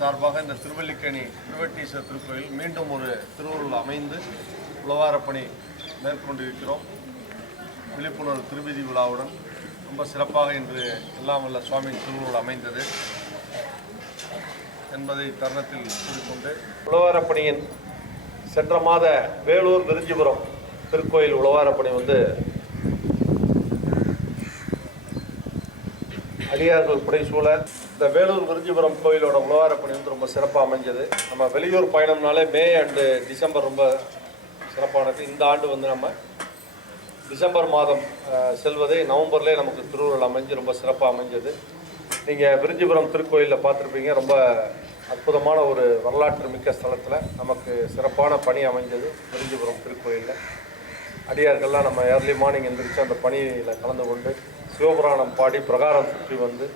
சார்பாக இந்த திருவல்லிக்கணி திருவட்டீஸ்வரர் திருக்கோயில் மீண்டும் ஒரு திருவுருள் அமைந்து உழவார மேற்கொண்டிருக்கிறோம். விழிப்புணர்வு திருவிதி விழாவுடன் ரொம்ப சிறப்பாக இன்று எல்லாம் வல்ல சுவாமியின் திருவுருள் அமைந்தது என்பதை தருணத்தில் கூறிக்கொண்டு உழவார சென்ற மாத வேலூர் விருஞ்சிபுரம் திருக்கோயில் உழவார வந்து அடியார்கள் புடைசூழ இந்த வேலூர் விருஞ்சிபுரம் கோயிலோட உழவார பணி வந்து ரொம்ப சிறப்பாக அமைஞ்சது. நம்ம வெளியூர் பயணம்னாலே மே அண்டு டிசம்பர் ரொம்ப சிறப்பானது. இந்த ஆண்டு வந்து நம்ம டிசம்பர் மாதம் செல்வதே நவம்பர்லேயே நமக்கு திருவுருள் அமைஞ்சு ரொம்ப சிறப்பாக அமைஞ்சது. நீங்கள் விருஞ்சிபுரம் திருக்கோயிலில் பார்த்துருப்பீங்க. ரொம்ப அற்புதமான ஒரு வரலாற்று மிக்க ஸ்தலத்தில் நமக்கு சிறப்பான பணி அமைஞ்சது விருஞ்சிபுரம் திருக்கோயிலில். அடியார்கள்லாம் நம்ம ஏர்லி மார்னிங் எந்திரிச்சு அந்த பணியில் கலந்து கொண்டு சிவபுராணம் பாடி பிரகாரம் சுற்றி வந்து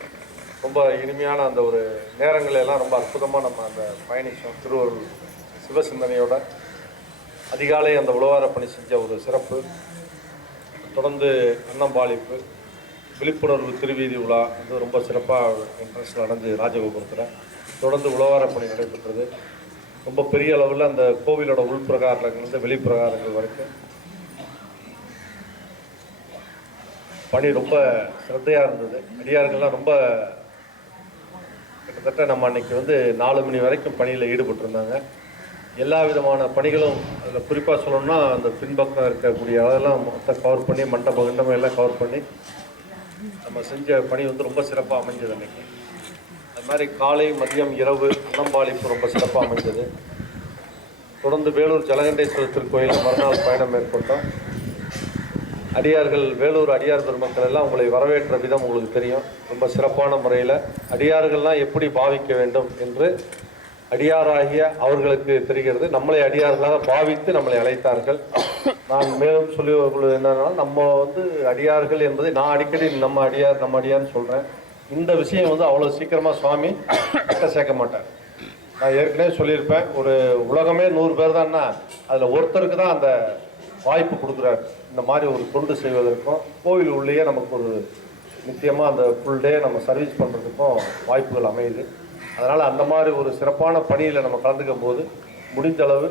ரொம்ப இனிமையான அந்த ஒரு நேரங்களை எல்லாம் ரொம்ப அற்புதமாக நம்ம அந்த பயணிச்சோம் திருவருள் சிவசிந்தனையோட. அதிகாலை அந்த உழவார பணி செஞ்ச ஒரு சிறப்பு. தொடர்ந்து அன்னம்பாளிப்பு விழிப்புணர்வு திருவீதி உலா வந்து ரொம்ப சிறப்பாக என்ட்ரன்ஸ் நடந்து ராஜகோபுரத்தில். தொடர்ந்து உழவார பணி நடைபெற்றது. ரொம்ப பெரிய அளவில் அந்த கோவிலோட உள்பிரகாரங்கள்லேருந்து வெளிப்பிரகாரங்கள் வரைக்கும் பணி ரொம்ப சிரத்தையாக இருந்தது. அடியார்கள்லாம் ரொம்ப கிட்டத்தட்ட நம்ம அன்னைக்கு வந்து நாலு மணி வரைக்கும் பணியில் ஈடுபட்டிருந்தாங்க. எல்லா விதமான பணிகளும் அதில் குறிப்பாக சொல்லணும்னா அந்த பின்பக்கம் இருக்கக்கூடிய அதெல்லாம் மொத்தம் கவர் பண்ணி மண்டபம் கிண்டபம் எல்லாம் கவர் பண்ணி நம்ம செஞ்ச பணி வந்து ரொம்ப சிறப்பாக அமைஞ்சது அன்றைக்கி அது மாதிரி காலை மதியம் இரவு அன்னம்பாளிப்பு ரொம்ப சிறப்பாக அமைஞ்சது. தொடர்ந்து வேலூர் ஜலகண்டேஸ்வரர் திருக்கோயில் மறுநாள் பயணம் மேற்கொண்டோம். அடியார்கள் வேலூர் அடியார் பெருமக்கள் எல்லாம் உங்களை வரவேற்ற விதம் உங்களுக்கு தெரியும். ரொம்ப சிறப்பான முறையில் அடியார்கள்லாம் எப்படி பாவிக்க வேண்டும் என்று அடியாராகிய அவர்களுக்கு தெரிகிறது. நம்மளை அடியார்களாக பாவித்து நம்மளை அழைத்தார்கள். நான் மேலும் சொல்லி கொள்வது என்னன்னா நம்ம வந்து அடியார்கள் என்பதை நான் அடிக்கடி நம்ம அடியார் நம்ம அடியார்னு சொல்கிறேன் இந்த விஷயம் வந்து அவ்வளோ சீக்கிரமாக சுவாமி கிட்ட சேர்க்க மாட்டார். நான் ஏற்கனவே சொல்லியிருப்பேன் ஒரு உலகமே நூறு பேர் தான்னா அதில் ஒருத்தருக்கு தான் அந்த வாய்ப்பு கொடுக்குறாரு. இந்த மாதிரி ஒரு தொண்டு செய்வதற்கும் கோவில் உள்ளேயே நமக்கு ஒரு நித்தியமாக அந்த ஃபுல் டே நம்ம சர்வீஸ் பண்ணுறதுக்கும் வாய்ப்புகள் அமையுது. அதனால் அந்த மாதிரி ஒரு சிறப்பான பணியில் நம்ம கலந்துக்கும் போது முடிந்த அளவு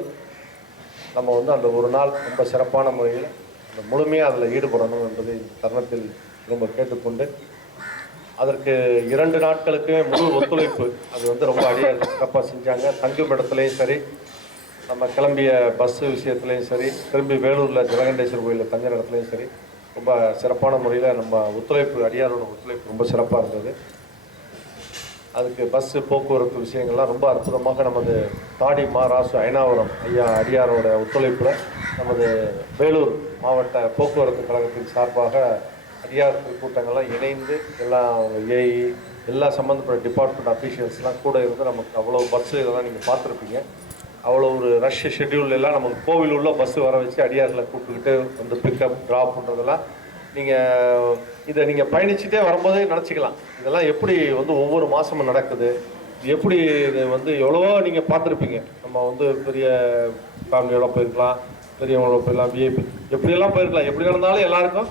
நம்ம வந்து அந்த ஒரு நாள் ரொம்ப சிறப்பான முறையில் அந்த முழுமையாக அதில் ஈடுபடணும் என்பதை தருணத்தில் ரொம்ப கேட்டுக்கொண்டு அதற்கு இரண்டு நாட்களுக்குமே முழு ஒத்துழைப்பு. அது வந்து ரொம்ப அடியாக சிறப்பாக செஞ்சாங்க. தங்கும் இடத்துலையும் சரி நம்ம கிளம்பிய பஸ்ஸு விஷயத்துலையும் சரி திரும்பி வேலூரில் ஜலகண்டேஸ்வர் கோயிலில் தங்குற இடத்துலையும் சரி ரொம்ப சிறப்பான முறையில் நம்ம ஒத்துழைப்பு அடியாரோட ஒத்துழைப்பு ரொம்ப சிறப்பாக இருந்தது. அதுக்கு பஸ்ஸு போக்குவரத்து விஷயங்கள்லாம் ரொம்ப அற்புதமாக நமது தாடி மா ராசு ஐனாவரம் ஐயா அடியாரோட ஒத்துழைப்பில் நமது வேலூர் மாவட்ட போக்குவரத்து கழகத்தின் சார்பாக அடியார் கூட்டங்கள்லாம் இணைந்து எல்லாம் ஏஇ எல்லா சம்மந்தப்பட்ட டிபார்ட்மெண்ட் அஃபீஷியல்ஸ்லாம் கூட இருந்து நமக்கு அவ்வளோ பஸ்ஸு இதெல்லாம் நீங்கள் பார்த்துருப்பீங்க. அவ்வளோ ஒரு ரஷ் ஷெட்யூல் எல்லாம் நமக்கு கோவில் உள்ள பஸ்ஸு வர வச்சு அடியார்களை கூப்பிட்டுக்கிட்டு வந்து பிக்கப் ட்ராப் பண்ணுறதெல்லாம் நீங்கள் இதை நீங்கள் பயணிச்சுட்டே வரும்போதே நினச்சிக்கலாம். இதெல்லாம் எப்படி வந்து ஒவ்வொரு மாதமும் நடக்குது? எப்படி இது வந்து எவ்வளவோ நீங்கள் பார்த்துருப்பீங்க. நம்ம வந்து பெரிய ஃபேமிலியோட போயிருக்கலாம் பெரியவங்களோட போயிடலாம் விஐபி எப்படியெல்லாம் போயிருக்கலாம்? எப்படி நடந்தாலும் எல்லாருக்கும்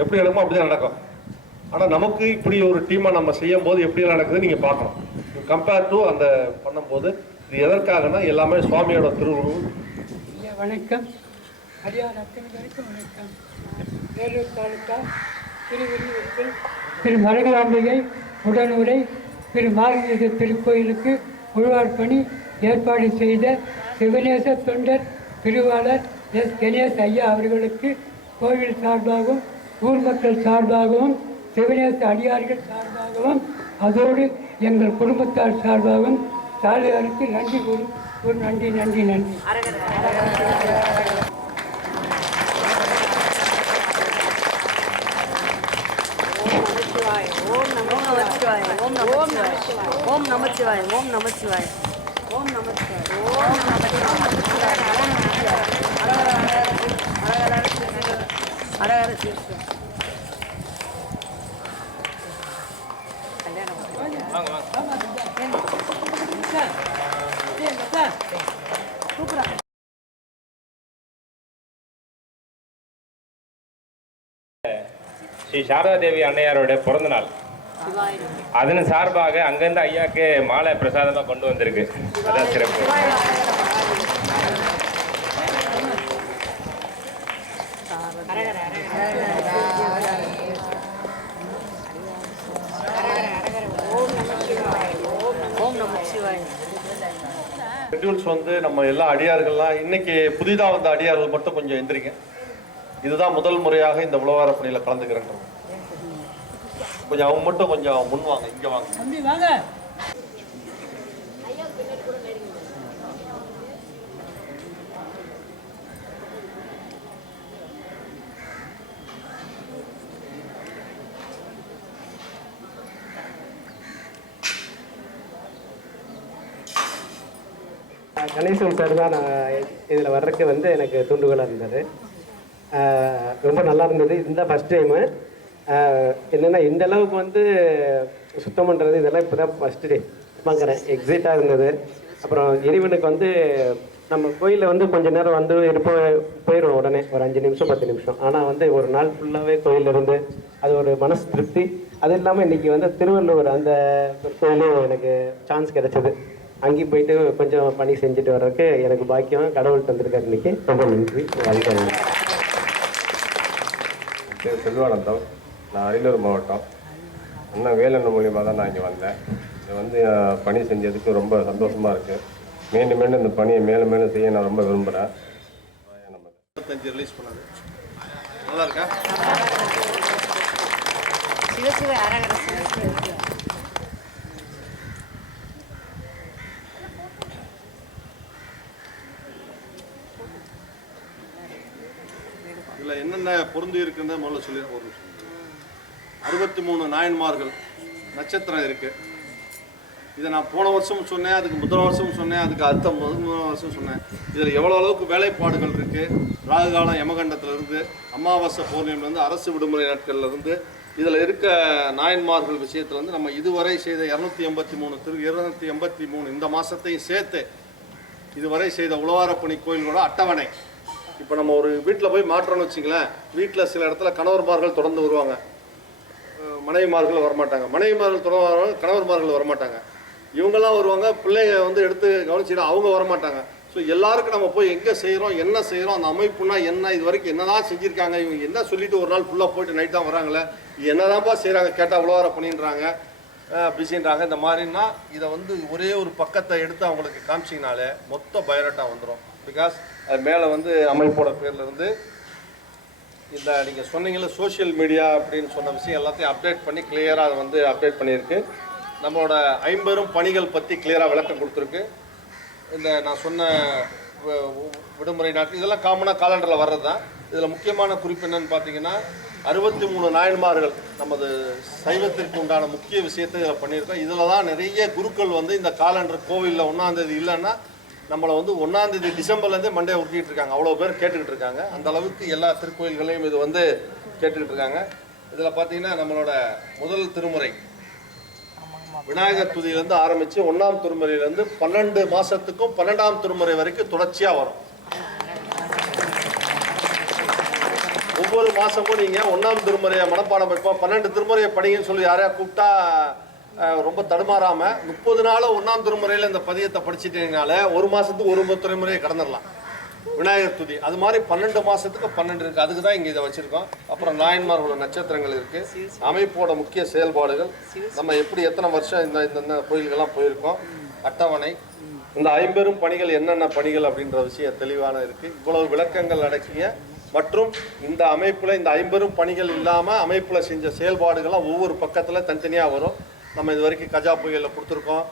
எப்படி நடக்குமோ அப்படி தான் நடக்கும். ஆனால் நமக்கு இப்படி ஒரு டீமாக நம்ம செய்யும் போது எப்படியெல்லாம் நடக்குது நீங்கள் பார்க்கணும். கம்பேர் டு அந்த பண்ணும்போது இது எதற்காகனா எல்லாமே சுவாமியோட திருவுருவம் வணக்கம். அடியார் அத்தனை வணக்கம். வேலூர் தாலுக்கா திருவெளியூரில் திரு மரகராம்பிகை உடனுரை திரு மார்கீத திருக்கோயிலுக்கு உழ்வார் ஏற்பாடு செய்த சிவநேச தொண்டர் திருவாளர் எஸ். கணேஷ் ஐயா அவர்களுக்கு கோவில் சார்பாகவும் ஊர் மக்கள் சார்பாகவும் சிவநேச அடியார்கள் சார்பாகவும் அதோடு எங்கள் குடும்பத்தார் சார்பாகவும் தாலுகாருக்கு நன்றி குரு ஒரு நன்றி நன்றி நன்றி நமச்சிவாய ஓம் நமச்சிவாய ஓம் நமச்சிவாய ஓம் நமச்சிவாய ஓம் நமச்சிவாய ஓம் நமச்சிவாய ஓம் நமச்சிவாய அரகர ஸ்ரீ சாரதா தேவி அன்னையாரோட பிறந்த நாள் அதன் சார்பாக அங்கிருந்து ஐயாக்கு மாலை பிரசாதமாக கொண்டு வந்திருக்கு. அதான் சிறப்பு ஓம் நம சிவாய ஷெட்யூல்ஸ் வந்து நம்ம எல்லா அடியார்கள்லாம் இன்னைக்கு புதிதாக வந்த அடியார்கள் மட்டும் கொஞ்சம் எந்திரிங்க. இதுதான் முதல் முறையாக இந்த உழவார பணியில் கலந்துக்கிறேன். கொஞ்சம் அவங்க மட்டும் கொஞ்சம் முன் வாங்க இங்கே வாங்க. கணேசன் சார் தான் நான் இதில் வர்றதுக்கு வந்து எனக்கு தூண்டுகோலாக இருந்தது ரொம்ப நல்லா இருந்தது. இதுதான் ஃபஸ்ட் டைமு என்னென்னா இந்த அளவுக்கு வந்து சுத்தம் பண்ணுறது இதெல்லாம் இப்போ தான் ஃபஸ்ட்டு டே பார்க்குறேன் எக்ஸைட்டாக இருந்தது. அப்புறம் இறைவனுக்கு வந்து நம்ம கோயிலில் வந்து கொஞ்ச நேரம் வந்து இருப்போம் போயிடுவோம் உடனே. ஒரு அஞ்சு நிமிஷம் பத்து நிமிஷம். ஆனால் வந்து ஒரு நாள் ஃபுல்லாகவே கோயிலில் இருந்து அது ஒரு மனசு திருப்தி. அது இல்லாமல் இன்றைக்கி வந்து திருவள்ளுவர் அந்த கோயிலும் எனக்கு சான்ஸ் கிடைச்சது. அங்கேயும் போயிட்டு கொஞ்சம் பணி செஞ்சுட்டு வர்றதுக்கு எனக்கு பாக்கியம் கடவுள் தந்திருக்காரு இன்னைக்கு. ரொம்ப நன்றி. வாழ்க்கை பேர் செல்வானந்தம். நான் அரியலூர் மாவட்டம். அண்ணன் வேலண்ணன் மூலியமாக தான் நான் இங்கே வந்தேன். இங்கே வந்து பணி செஞ்சதுக்கு ரொம்ப சந்தோஷமாக இருக்குது மீண்டும் மீண்டும் இந்த பணியை மேலும் மேலும் செய்ய நான் ரொம்ப விரும்புகிறேன் நம்ம ரிலீஸ் பண்ணது. நல்லா இருக்கா? என்ன அரகர பொருந்தி இருக்குன்னு முதல்ல சொல்லி ஒரு நிமிஷம். அறுபத்தி மூணு நாயன்மார்கள் நட்சத்திரம் இருக்கு. இதை நான் போன வருஷம் சொன்னேன் அதுக்கு முதல் வருஷம் சொன்னேன் அதுக்கு அடுத்த முதல் முதல் வருஷம் சொன்னேன். இதில் எவ்வளோ அளவுக்கு வேலைப்பாடுகள் இருக்குது ராகுகாலம் காலம் அமாவாசை பௌர்ணமிலேருந்து அரசு விடுமுறை நாட்கள்லேருந்து இதில் இருக்க நாயன்மார்கள் விஷயத்துல வந்து நம்ம இதுவரை செய்த இரநூத்தி எண்பத்தி மூணு திரு இருநூத்தி எண்பத்தி மூணு இந்த மாதத்தையும் சேர்த்து இதுவரை செய்த உழவாரப்பணி கோயில்களோட அட்டவணை. இப்போ நம்ம ஒரு வீட்டில் போய் மாற்றோம்னு வச்சுங்களேன் வீட்டில் சில இடத்துல கணவர்மார்கள் தொடர்ந்து வருவாங்க. மனைவிமார்கள் வரமாட்டாங்க. மனைவிமார்கள் தொடர்ந்து வருவாங்க கணவர்மார்கள் வரமாட்டாங்க. இவங்கெல்லாம் வருவாங்க பிள்ளைங்க வந்து எடுத்து கவனிச்சுட்டு அவங்க வரமாட்டாங்க. ஸோ எல்லாருக்கும் நம்ம போய் எங்கே செய்கிறோம் என்ன செய்கிறோம் அந்த அமைப்புனா என்ன இது வரைக்கும் என்னதான் செஞ்சுருக்காங்க இவங்க என்ன சொல்லிட்டு ஒரு நாள் ஃபுல்லாக போயிட்டு நைட் தான் வராங்களே என்னதான்ப்பா செய்கிறாங்க கேட்டால் உழவார பண்ணின்றாங்க பிஸின்றாங்க இந்த மாதிரின்னா இதை வந்து ஒரே ஒரு பக்கத்தை எடுத்து அவங்களுக்கு காமிச்சிங்கனாலே மொத்த பயோடேட்டா வந்துடும் பிகாஸ் அது மேலே வந்து அமைப்போட பேரில் இருந்து இந்த நீங்கள் சொன்னீங்கல்ல சோஷியல் மீடியா அப்படின்னு சொன்ன விஷயம் எல்லாத்தையும் அப்டேட் பண்ணி கிளியராக அதை வந்து அப்டேட் பண்ணியிருக்கு. நம்மளோட ஐம்பெரும் பணிகள் பற்றி கிளியராக விளக்கம் கொடுத்துருக்கு. இந்த நான் சொன்ன விடுமுறை நாட்கள் இதெல்லாம் காமனாக காலண்டரில் வர்றது தான் இதில் முக்கியமான குறிப்பு என்னன்னு பார்த்தீங்கன்னா அறுபத்தி மூணு நாயன்மார்கள் நமது சைவத்திற்கு உண்டான முக்கிய விஷயத்தை இதில் பண்ணியிருக்கோம். இதில் தான் நிறைய குருக்கள் வந்து இந்த காலண்டர் கோவிலில் ஒன்றாந்தேதி இல்லைன்னா நம்மளை வந்து ஒன்றாந்தேதி டிசம்பர்லேருந்தே மண்டே உருட்டிட்டு இருக்காங்க. அவ்வளோ பேர் கேட்டுக்கிட்டு இருக்காங்க. அந்த அளவுக்கு எல்லா திருக்கோயில்களையும் இது வந்து கேட்டுக்கிட்டு இருக்காங்க. இதில் பார்த்தீங்கன்னா நம்மளோட முதல் திருமுறை. விநாயகர் துதியிலேருந்து ஆரம்பித்து ஒன்றாம் திருமுறையிலேருந்து பன்னெண்டு மாதத்துக்கும் பன்னெண்டாம் திருமுறை வரைக்கும் தொடர்ச்சியாக வரும். ஒவ்வொரு மாதமும் நீங்கள் ஒன்றாம் திருமுறையை மனப்பாடம் வைப்போம். பன்னெண்டு திருமுறையை படிங்கன்னு சொல்லி யாரையா கூப்பிட்டா ரொம்ப தடுமாறாமல் முப்பது நாள் ஒன்றாம் திருமுறையில் இந்த பதியத்தை படிச்சுட்டீங்கனால ஒரு மாதத்துக்கு ஒரு திருமுறையை கடந்துடலாம். விநாயகர் துதி. அது மாதிரி பன்னெண்டு மாதத்துக்கு பன்னெண்டு இருக்குது அதுக்கு தான் இங்கே இதை வச்சுருக்கோம். அப்புறம் நாயன்மார்களோட நட்சத்திரங்கள் இருக்குது அமைப்போட முக்கிய செயல்பாடுகள். நம்ம எப்படி எத்தனை வருஷம் இந்த இந்த இந்த கோயில்கள்லாம் போயிருக்கோம். அட்டவணை. இந்த ஐம்பெரும் பணிகள் என்னென்ன பணிகள் அப்படின்ற விஷயம் தெளிவான இருக்குது இவ்வளவு விளக்கங்கள் அடக்கிய மற்றும் இந்த அமைப்பில் இந்த ஐம்பெரும் பணிகள் இல்லாமல் அமைப்பில் செஞ்ச செயல்பாடுகள்லாம் ஒவ்வொரு பக்கத்தில் தனித்தனியாக வரும். நம்ம இது வரைக்கும் கஜா புயலில் கொடுத்துருக்கோம்.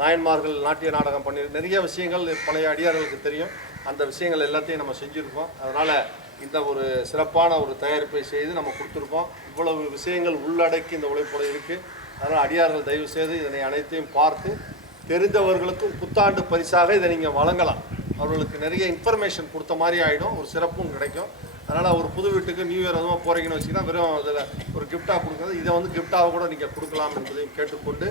நாயன்மார்கள் நாட்டிய நாடகம் பண்ணி நிறைய விஷயங்கள் பழைய அடியார்களுக்கு தெரியும். அந்த விஷயங்கள் எல்லாத்தையும் நம்ம செஞ்சுருக்கோம். அதனால் இந்த ஒரு சிறப்பான ஒரு தயாரிப்பை செய்து நம்ம கொடுத்துருக்கோம். இவ்வளவு விஷயங்கள் உள்ளடக்கி இந்த உழைப்போட இருக்குது அதனால் அடியார்கள் தயவு செய்து இதனை அனைத்தையும் பார்த்து தெரிந்தவர்களுக்கும் புத்தாண்டு பரிசாக இதை நீங்கள் வழங்கலாம். அவர்களுக்கு நிறைய இன்ஃபர்மேஷன் கொடுத்த மாதிரி ஆகிடும் ஒரு சிறப்பும் கிடைக்கும். அதனால் ஒரு புது வீட்டுக்கு நியூ இயர் எதுவும் போகிறீங்கன்னு வச்சிங்கன்னா வெறும் அதில் ஒரு கிஃப்டாக கொடுக்குறது. இதை வந்து கிஃப்டாக கூட நீங்கள் கொடுக்கலாம் என்பதையும் கேட்டுக்கொண்டு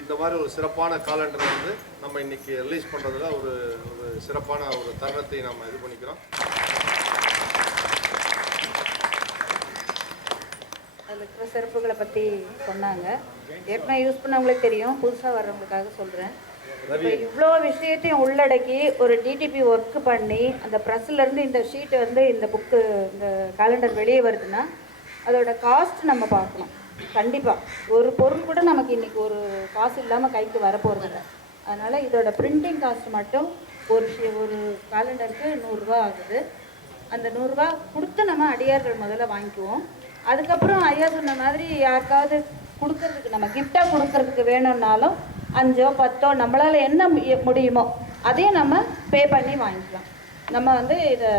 இந்த மாதிரி ஒரு சிறப்பான காலண்டரை வந்து நம்ம இன்றைக்கி ரிலீஸ் பண்ணுறதுல ஒரு ஒரு சிறப்பான ஒரு தருணத்தை நம்ம இது பண்ணிக்கிறோம். இருக்கிற சிறப்புகளை பற்றி சொன்னாங்க. ஏற்கனவே யூஸ் பண்ணவங்களே தெரியும். புதுசாக வர்றவங்களுக்காக சொல்கிறேன் இவ்வளோ விஷயத்தையும் உள்ளடக்கி ஒரு டிடிபி ஒர்க் பண்ணி அந்த ப்ரெஸ்லேருந்து இந்த ஷீட் வந்து இந்த புக்கு இந்த கேலண்டர் வெளியே வருதுன்னா அதோட காஸ்ட் நம்ம பார்க்கணும். கண்டிப்பாக ஒரு பொருள் கூட நமக்கு இன்னைக்கு ஒரு காசு இல்லாமல் கைக்கு வரப்போகிறதில்ல அதனால் இதோட பிரிண்டிங் காஸ்ட் மட்டும் ஒரு ஒரு கேலண்டருக்கு நூறுரூவா ஆகுது. அந்த நூறுரூவா கொடுத்து நம்ம அடியார்கள் முதல்ல வாங்கிக்குவோம். அதுக்கப்புறம் ஐயா சொன்ன மாதிரி யாருக்காவது கொடுக்கறதுக்கு நம்ம கிஃப்டாக கொடுக்கறதுக்கு வேணும்னாலும் அஞ்சோ பத்தோ நம்மளால் என்ன முடியுமோ அதையும் நம்ம பே பண்ணி வாங்கிக்கலாம். நம்ம வந்து இதை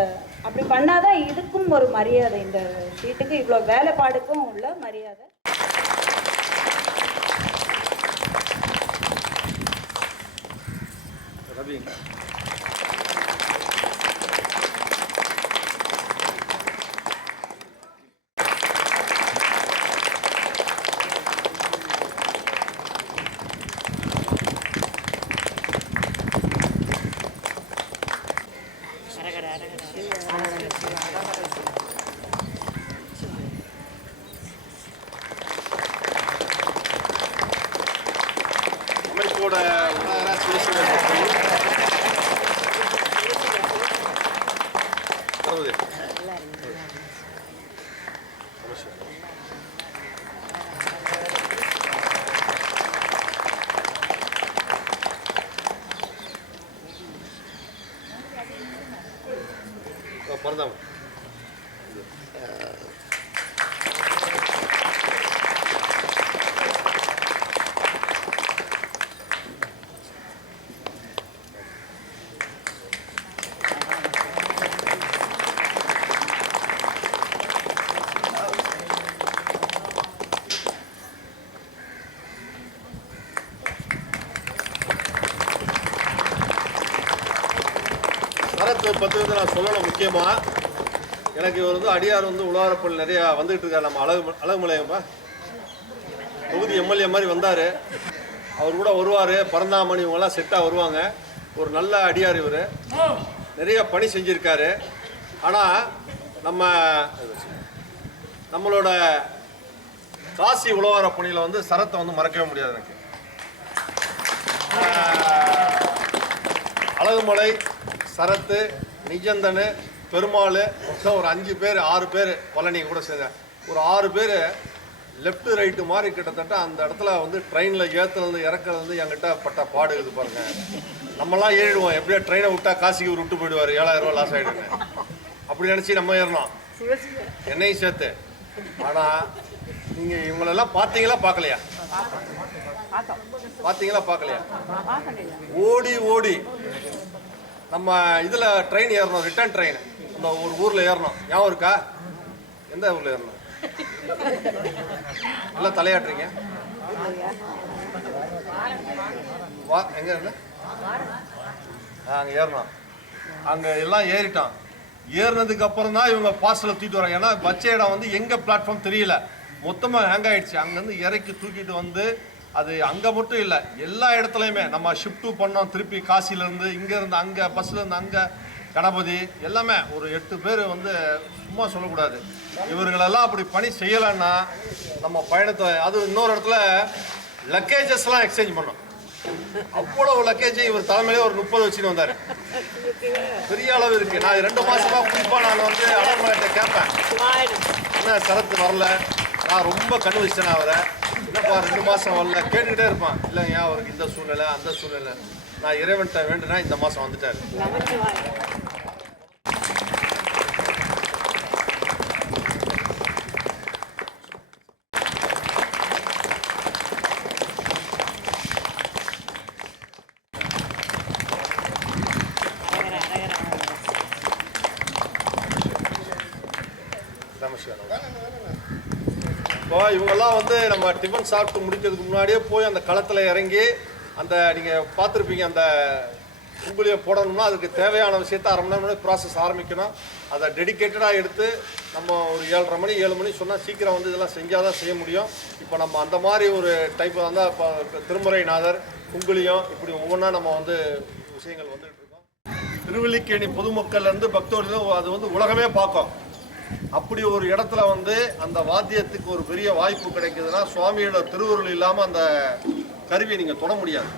அப்படி பண்ணாதான் இதுக்கும் ஒரு மரியாதை. இந்த சீட்டுக்கு இவ்வளோ வேலைப்பாடுக்கும் உள்ள மரியாதை. அமைப்போட உணர்றா சிவசிவ பரவதே. பற்றி வந்து நான் சொல்லணும் முக்கியமாக எனக்கு இவர் வந்து அடியார் வந்து உலகப்பல் நிறையா வந்துகிட்டு இருக்கார். நம்ம அழகு அழகுமலையம்மா தொகுதி எம்எல்ஏ மாதிரி வந்தார். அவர் கூட வருவார். பரந்தாமணி இவங்கெல்லாம் செட்டாக வருவாங்க. ஒரு நல்ல அடியார் இவர். நிறைய பணி செஞ்சுருக்காரு. ஆனால் நம்ம நம்மளோட காசி உழவார பணியில் வந்து சரத்தை வந்து மறக்கவே முடியாது எனக்கு. அழகுமலை சரத்து நிஜந்தனு பெருமாள் மொத்தம் ஒரு அஞ்சு பேர் ஆறு பேர் பழனி கூட சேர்ந்த ஒரு ஆறு பேர் லெஃப்ட் ரைட்டு மாதிரி கிட்டத்தட்ட அந்த இடத்துல வந்து ட்ரெயினில் ஏற்றுறது இறக்குறது என்கிட்ட பட்ட பாடு இது பாருங்க. நம்மலாம் ஏறிடுவோம். எப்படியோ ட்ரெயினை விட்டா காசிக்கு ஒரு விட்டு போயிடுவார். ஏழாயிரம் ரூபா லாஸ் ஆகிடுங்க அப்படி நினச்சி நம்ம ஏறணும். என்னையும் சேர்த்து. ஆனால் நீங்கள் இவங்களெல்லாம் பார்த்தீங்களா பார்க்கலையா? பார்த்தீங்களா பார்க்கலையா? ஓடி ஓடி. நம்ம இதில் ட்ரெயின் ஏறணும் ரிட்டர்ன் ட்ரெயின் அந்த ஒரு ஊரில் ஏறணும். ஞாபகம் இருக்கா எந்த ஊரில் ஏறணும்? நல்லா தலையாட்டுறீங்க. வா எங்கே இருந்து? அங்கே ஏறணும். அங்கே எல்லாம் ஏறிட்டான். ஏறினதுக்கு அப்புறம் தான் இவங்க பார்சலை தூக்கிட்டு வராங்க. ஏன்னா வச்ச இடம் வந்து எங்கே பிளாட்ஃபார்ம் தெரியல. மொத்தமாக ஹேங் ஆகிடுச்சு அங்கேருந்து இறக்கி தூக்கிட்டு வந்து அது அங்கே மட்டும் இல்லை எல்லா இடத்துலையுமே நம்ம ஷிஃப்ட்டு பண்ணோம் திருப்பி காசிலேருந்து இங்கேருந்து அங்கே பஸ்லேருந்து அங்கே கணபதி எல்லாமே ஒரு எட்டு பேர் வந்து சும்மா சொல்லக்கூடாது. இவர்களெல்லாம் அப்படி பணி செய்யலைன்னா நம்ம பயணத்தை அது இன்னொரு இடத்துல லக்கேஜஸ்லாம் எக்ஸ்சேஞ்ச் பண்ணோம். அவ்வளவு லக்கேஜ் இவர் தலைமையிலே ஒரு முப்பது வச்சுன்னு வந்தார். பெரிய அளவு இருக்கு. நான் ரெண்டு மாசமா குறிப்பா நான் வந்து அலர்மலைட்ட கேட்பேன். என்ன சரத்து வரல. நான் ரொம்ப கண்ணு வச்சிட்டேன் அவரை. என்னப்பா ரெண்டு மாசம் வரல. கேட்டுக்கிட்டே இருப்பான். இல்லைங்க அவருக்கு இந்த சூழ்நிலை அந்த சூழ்நிலை? நான் இறைவன்கிட்ட வேண்டுனா இந்த மாசம் வந்துட்டாரு. நார்மலாக வந்து நம்ம டிஃபன் சாப்பிட்டு முடிக்கிறதுக்கு முன்னாடியே போய் அந்த களத்தில் இறங்கி அந்த நீங்கள் பார்த்துருப்பீங்க அந்த உங்களையே போடணும்னா அதுக்கு தேவையான விஷயத்த அரை மணி நேரம் ப்ராசஸ் ஆரம்பிக்கணும். அதை டெடிக்கேட்டடாக எடுத்து நம்ம ஒரு ஏழரை மணி ஏழு மணி சொன்னால் சீக்கிரம் வந்து இதெல்லாம் செஞ்சால் தான் செய்ய முடியும். இப்போ நம்ம அந்த மாதிரி ஒரு டைப் வந்து இப்போ திருமுறைநாதர் உங்களையும் இப்படி ஒவ்வொன்றா நம்ம வந்து விஷயங்கள் வந்துட்டு இருக்கோம். திருவல்லிக்கேணி பொதுமக்கள்லேருந்து பக்தர்கள் அது வந்து உலகமே பார்க்கும். அப்படி ஒரு இடத்துல வந்து அந்த வாத்தியத்துக்கு ஒரு பெரிய வாய்ப்பு கிடைக்குதுன்னா சுவாமியோட திருவுருள் இல்லாமல் அந்த கருவியை நீங்கள் தொட முடியாது.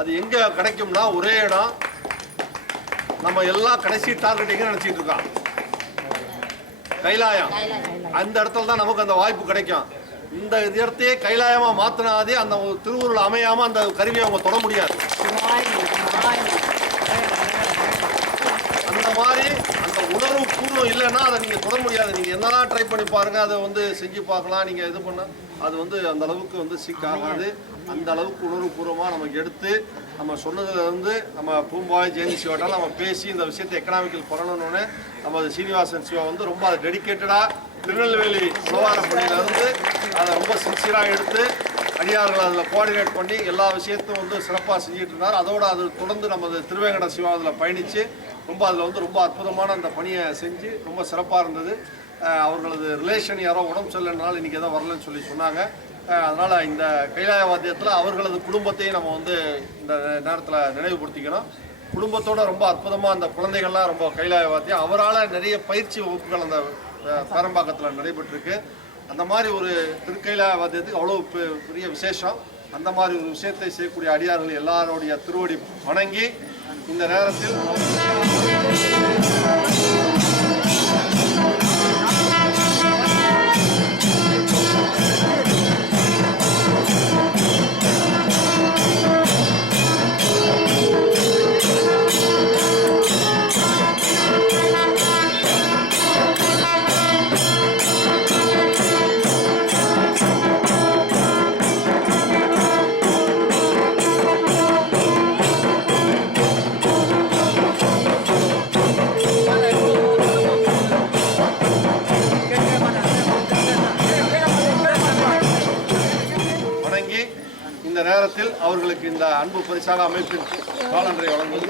அது எங்கே கிடைக்கும்னா ஒரே இடம் நம்ம எல்லாம் கடைசி டார்கெட்டிங்க நினச்சிட்டு இருக்கோம் கைலாயம். அந்த இடத்துல தான் நமக்கு அந்த வாய்ப்பு கிடைக்கும். இந்த இடத்தையே கைலாயமா மாத்தினாதே அந்த திருவுருள் அமையாம அந்த கருவியை அவங்க தொட முடியாது அந்த மாதிரி அந்த உணர்வு இல்லைன்னா அதை நீங்கள் தொட முடியாது. நீங்கள் என்னதான் ட்ரை பண்ணி பாருங்க அதை வந்து செஞ்சு பார்க்கலாம். நீங்கள் இது பண்ணால் அது வந்து அந்த அளவுக்கு வந்து சீக்காகாது அந்த அளவுக்கு உணர்வுபூர்வமாக நமக்கு எடுத்து நம்ம சொன்னதுல வந்து நம்ம பூம்பாய் ஜெயந்தி சிவாட்டால் நம்ம பேசி இந்த விஷயத்தை எக்கனாமிக்கல் பண்ணணும்னு நம்ம சீனிவாசன் சிவா வந்து ரொம்ப அதை டெடிக்கேட்டடாக திருநெல்வேலி சுகாதார பணியிலிருந்து அதை ரொம்ப சின்சியராக எடுத்து அடியார்கள் அதில் கோஆர்டினேட் பண்ணி எல்லா விஷயத்தையும் வந்து சிறப்பாக செஞ்சுட்டு இருந்தார். அதோடு அது தொடர்ந்து நமது திருவேங்கட சிவா அதில் பயணித்து ரொம்ப அதில் வந்து ரொம்ப அற்புதமான அந்த பணியை செஞ்சு ரொம்ப சிறப்பாக இருந்தது. அவர்களது ரிலேஷன் யாரோ உடம்பு சரியில்லைனால இன்றைக்கி எதோ வரலன்னு சொல்லி சொன்னாங்க. அதனால் இந்த கைலாய வாத்தியத்தில் அவர்களது குடும்பத்தையும் நம்ம வந்து இந்த நேரத்தில் நினைவுபடுத்திக்கணும். குடும்பத்தோட ரொம்ப அற்புதமாக அந்த குழந்தைகள்லாம் ரொம்ப கைலாய வாத்தியம் அவரால் நிறைய பயிற்சி வகுப்புகள் அந்த பேரம்பாக்கத்தில் நடைபெற்றிருக்கு. அந்த மாதிரி ஒரு திருக்கைலாய வாத்தியத்துக்கு அவ்வளோ பெ- பெரிய விசேஷம். அந்த மாதிரி ஒரு விஷயத்தை செய்யக்கூடிய அடியார்கள் எல்லாருடைய திருவடி வணங்கி இந்த நேரத்தில் வணங்கி நேரத்தில் அவர்களுக்கு இந்த அன்பு பரிசாக அமைப்பின் காலண்டரை வழங்குவது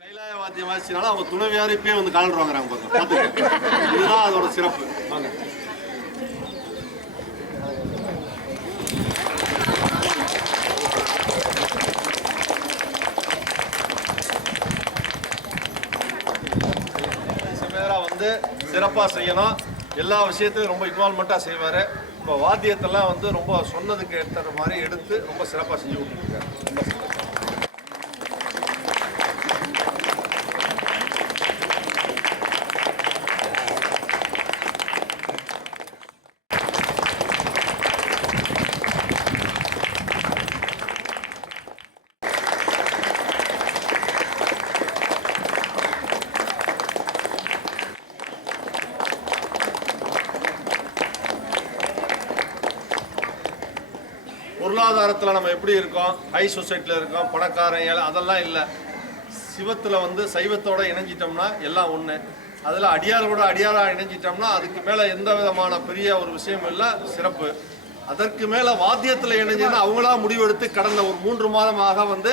கைலாய வாத்தியம் வாசிச்சனால அவங்க துணைவியார் இப்பயே வந்து காலண்டர் வாங்குறாங்க பார்த்து இதுதான் அதோட சிறப்பு வாங்க சமேதரா வந்து சிறப்பாக செய்யணும் எல்லா விஷயத்தையும் ரொம்ப இன்வால்மெண்ட்டாக செய்வார். இப்போ வாத்தியத்தெல்லாம் வந்து ரொம்ப சொன்னதுக்கு ஏற்ற மாதிரி எடுத்து ரொம்ப சிறப்பாக செஞ்சு கொடுத்துருக்காரு. ரொம்ப நம்ம எப்படி இருக்கோம்? ஹை சொசைட்டியில் இருக்கோம் பணக்காரன் ஏழை அதெல்லாம் இல்லை. சிவத்தில் வந்து சைவத்தோடு இணைஞ்சிட்டோம்னா எல்லாம் ஒன்று அதில் அடியாரோட அடியாராக இணைஞ்சிட்டோம்னா அதுக்கு மேலே எந்த விதமான பெரிய ஒரு விஷயம் இல்லை சிறப்பு. அதற்கு மேலே வாத்தியத்தில் இணைஞ்சுன்னா அவங்களா முடிவெடுத்து கடந்த ஒரு மூன்று மாதமாக வந்து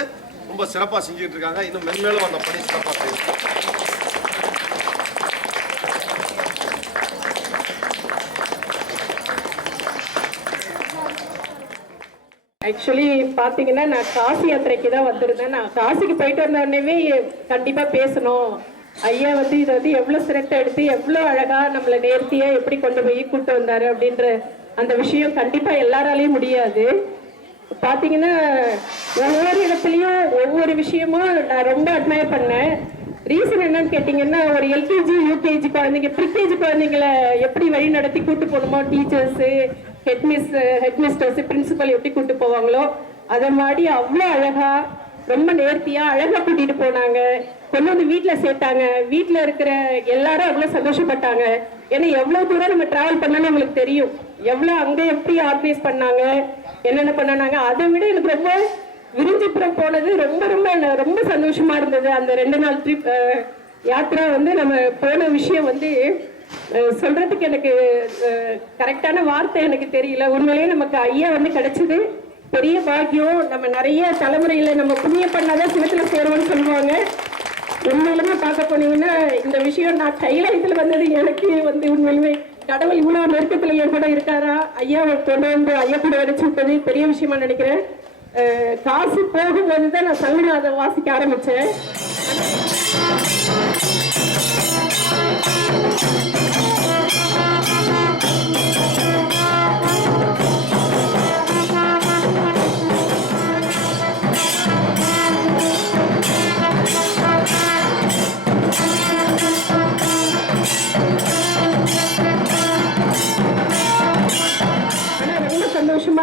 ரொம்ப சிறப்பாக செஞ்சுட்டு இருக்காங்க. இன்னும் மென்மேலும் அந்த பணி சிறப்பாக செய்யும். ஆக்சுவலி பார்த்தீங்கன்னா நான் காசி யாத்திரைக்கு தான் வந்திருந்தேன். நான் காசிக்கு போயிட்டு வந்த உடனே கண்டிப்பாக பேசணும். ஐயா வந்து இதை வந்து எவ்வளோ சிரட்டை எடுத்து எவ்வளோ அழகாக நம்மளை நேர்த்தியாக எப்படி கொண்டு போய் கூட்டு வந்தார் அப்படின்ற அந்த விஷயம் கண்டிப்பாக எல்லாராலையும் முடியாது. பார்த்தீங்கன்னா ஒவ்வொரு இடத்துலையும் ஒவ்வொரு விஷயமும் நான் ரொம்ப அட்மையர் பண்ணேன். ரீசன் என்னன்னு கேட்டிங்கன்னா ஒரு எல்கேஜி யூகேஜி குழந்தைங்க ப்ரிகேஜி குழந்தைங்களை எப்படி வழி நடத்தி கூட்டு போகணுமோ டீச்சர்ஸு ஹெட்மிஸ் ஹெட்மிஸ்டர்ஸ் பிரின்சிபல் எப்படி கூட்டு போவாங்களோ அதை மாதிரி அவ்வளோ அழகா ரொம்ப நேர்த்தியா அழகா கூட்டிட்டு போனாங்க. கொண்டு வந்து வீட்டுல சேர்த்தாங்க. வீட்டுல இருக்கிற எல்லாரும் அவ்வளவு சந்தோஷப்பட்டாங்க. ஏன்னா எவ்வளவு தூரம் நம்ம டிராவல் பண்ணணும்னு உங்களுக்கு தெரியும். எவ்வளவு அங்க எப்படி ஆர்கனைஸ் பண்ணாங்க என்னென்ன பண்ணாங்க அதை விட எனக்கு ரொம்ப விருஞ்சிபுரம் போனது ரொம்ப ரொம்ப ரொம்ப சந்தோஷமா இருந்தது. அந்த ரெண்டு நாள் ட்ரிப் யாத்திரா வந்து நம்ம போன விஷயம் வந்து சொல்றதுக்கு எனக்கு கரெக்டான வார்த்தை எனக்கு தெரியல. உண்மையிலேயே நமக்கு ஐயா வந்து கிடைச்சது பெரிய பாக்கியம். நம்ம நிறைய தலைமுறையில நம்ம புண்ணியம் பண்ணாதான் சிவத்துல சேருவோம்னு சொல்லுவாங்க. உண்மையிலுமே பார்க்க போனீங்கன்னா இந்த விஷயம் நான் கைலாயத்துல வந்தது எனக்கு வந்து உண்மையிலுமே கடவுள் இவ்வளவு நெருக்கத்துல என் கூட இருக்காரா? ஐயா கொண்டு வந்து ஐயா கூட அடைச்சு விட்டது பெரிய விஷயமா நினைக்கிறேன். காசு போகும்போது தான் நான் சங்கநாதம் வாசிக்க ஆரம்பிச்சேன்.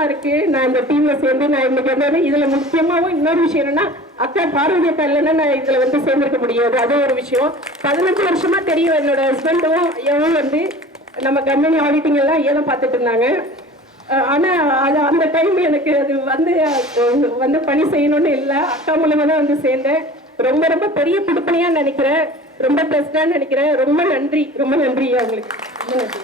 சந்தோஷமா இருக்கு. நான் இந்த டீம்ல சேர்ந்து நான் இன்னைக்கு வந்து இதுல முக்கியமாவும் இன்னொரு விஷயம் என்னன்னா அக்கா பார்வதி அக்கா இல்லைன்னா நான் இதுல வந்து சேர்ந்துருக்க முடியாது. அது ஒரு விஷயம். பதினஞ்சு வருஷமா தெரியும் என்னோட ஹஸ்பண்டும் ஐயாவும் வந்து நம்ம கம்பெனி ஆடிட்டிங் எல்லாம் ஏதோ பார்த்துட்டு இருந்தாங்க. ஆனா அது அந்த டைம் எனக்கு அது வந்து வந்து பணி செய்யணும்னு இல்லை. அக்கா மூலமா தான் வந்து சேர்ந்தேன். ரொம்ப ரொம்ப பெரிய கொடுப்பனையா நினைக்கிறேன். ரொம்ப பெஸ்டா நினைக்கிறேன். ரொம்ப நன்றி. ரொம்ப நன்றி அவங்களுக்கு ரொம்ப நன்றி.